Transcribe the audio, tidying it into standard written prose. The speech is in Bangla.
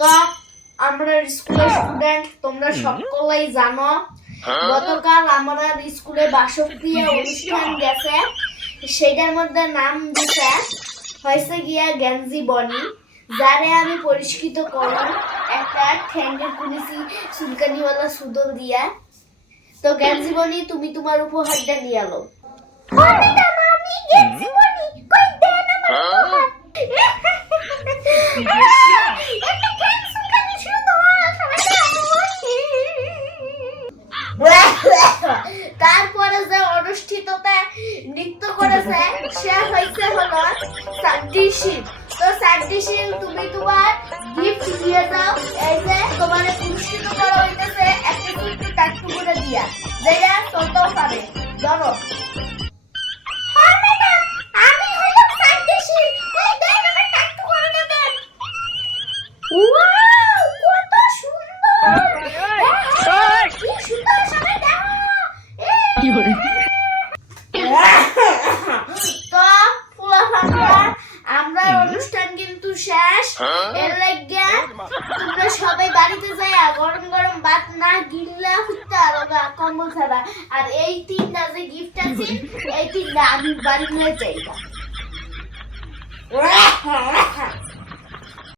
তো আমরা স্কুলের স্টুডেন্ট, তোমরা সকলেই জানো গতকাল আমাদের স্কুলে বার্ষিক অনুষ্ঠান গেছে, সেটার মধ্যে নাম দিছে হয়েছে গিয়া গেঞ্জি বনি, যারে আমি পরিষ্কৃত করলাম একটা ঠ্যাঙ্গের কুনিসি চুলকানিওয়ালা সুদল দিয়া। তো গেঞ্জি বনি, তুমি তোমার উপহারটা নিয়ে আলো। তারপরে যে অনুষ্ঠিততে নৃত্য করেছে সে হয়েছে হলো সান্টিশিল। তো সান্টিশিল, তুমি তোমার গিফট দিয়ে দাও। এই যে তোমার পুরস্কৃত করা হইতেছে একটা ছোট্ট টাট্টু করে দিয়া, যেটা চলতেও পারে। ধরো। আমি হলাম সান্টিশিল, এই দেন আমার টাট্টু করে দেন। ওয়াও, কত সুন্দর! কি সুন্দর সবাই দেখো। তো আমরা অনুষ্ঠান কিন্তু শেষ। এর লাগিয়া তোমরা সবাই বাড়িতে যাইয়া গরম গরম ভাত না গিল্লা ফুটতে আরো কম্বল ছাড়া। আর এই তিনটা যে গিফট আছে এই তিনটা আমি বাড়ি নিয়ে যাই।